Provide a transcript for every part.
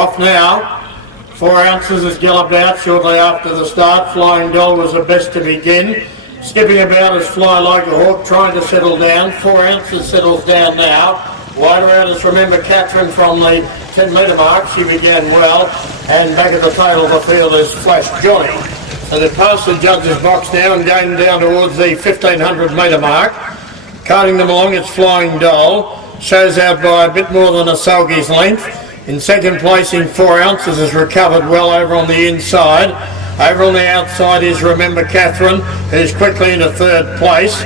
Off now. 4 ounces has galloped out shortly after the start. Flying Doll was the best to begin. Skipping about as Fly Like a Hawk, trying to settle down. 4 ounces settles down now. Wider out is Remember Catherine from the 10 metre mark. She began well. And back at the tail of the field is Flash Johnny. So they're past the judges' box now and going down towards the 1500 metre mark. Carting them along, it's Flying Doll. Shows out by a bit more than a sulky's length. In second place in 4 ounces has recovered well over on the inside. Over on the outside is Remember Catherine, who's quickly into third place.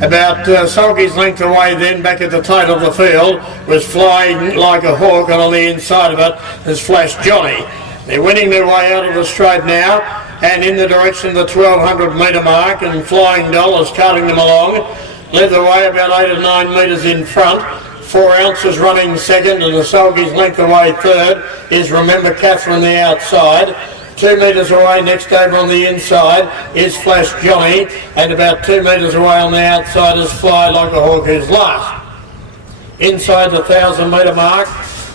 About sulky's length away then, back at the tail of the field, was Flying Like a Hawk, and on the inside of it is Flash Johnny. They're winning their way out of the straight now and in the direction of the 1200 metre mark, and Flying Doll is carting them along. Led the way about 8 or 9 metres in front. 4 ounces running second, and the sulky's length away third is Remember Catherine on the outside. 2 metres away next over on the inside is Flash Johnny, and about 2 metres away on the outside is Fly Like a Hawk, who's last. Inside the 1000 metre mark,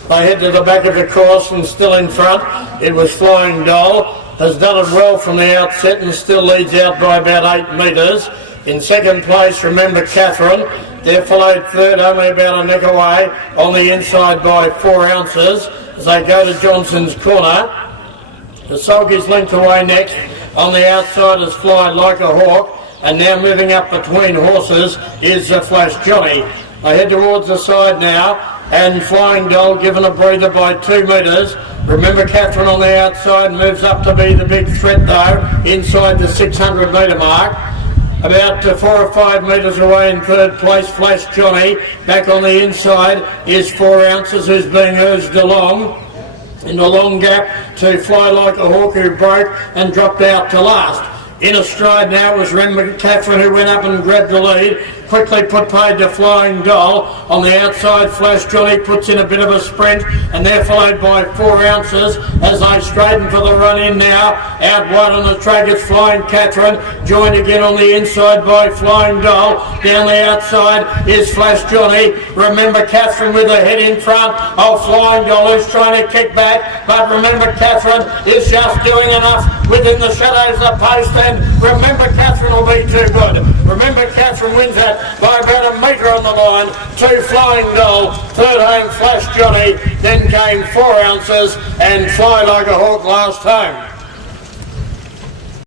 they head to the back of the course and still in front. It was Flying Doll, has done it well from the outset and still leads out by about 8 metres. In second place, Remember Catherine. They're followed third, only about a neck away, on the inside by 4 ounces as they go to Johnson's Corner. The sulky's linked away next. On the outside is Fly Like a Hawk, and now moving up between horses is Flash Johnny. They head towards the side now, and Flying Doll given a breather by 2 metres. Remember Catherine on the outside moves up to be the big threat though, inside the 600 metre mark. About 4 or 5 metres away in third place, Flash Johnny. Back on the inside is 4 ounces, who's being urged along in the long gap to Fly Like a Hawk, who broke and dropped out to last. In a stride now was Remember Catherine, who went up and grabbed the lead. Quickly put paid to Flying Doll. On the outside, Flash Johnny puts in a bit of a sprint, and they're followed by 4 ounces as they straighten for the run in now. Out wide on the track is Flying Catherine, joined again on the inside by Flying Doll. Down the outside is Flash Johnny. Remember Catherine with her head in front of Flying Doll, who's trying to kick back, but Remember Catherine is just doing enough within the shadows of the post, and Remember Catherine will be too good. Remember Catherine wins that by about a metre on the line to Flying Doll. Third home Flash Johnny, then came 4 ounces and Fly Like a Hawk last home.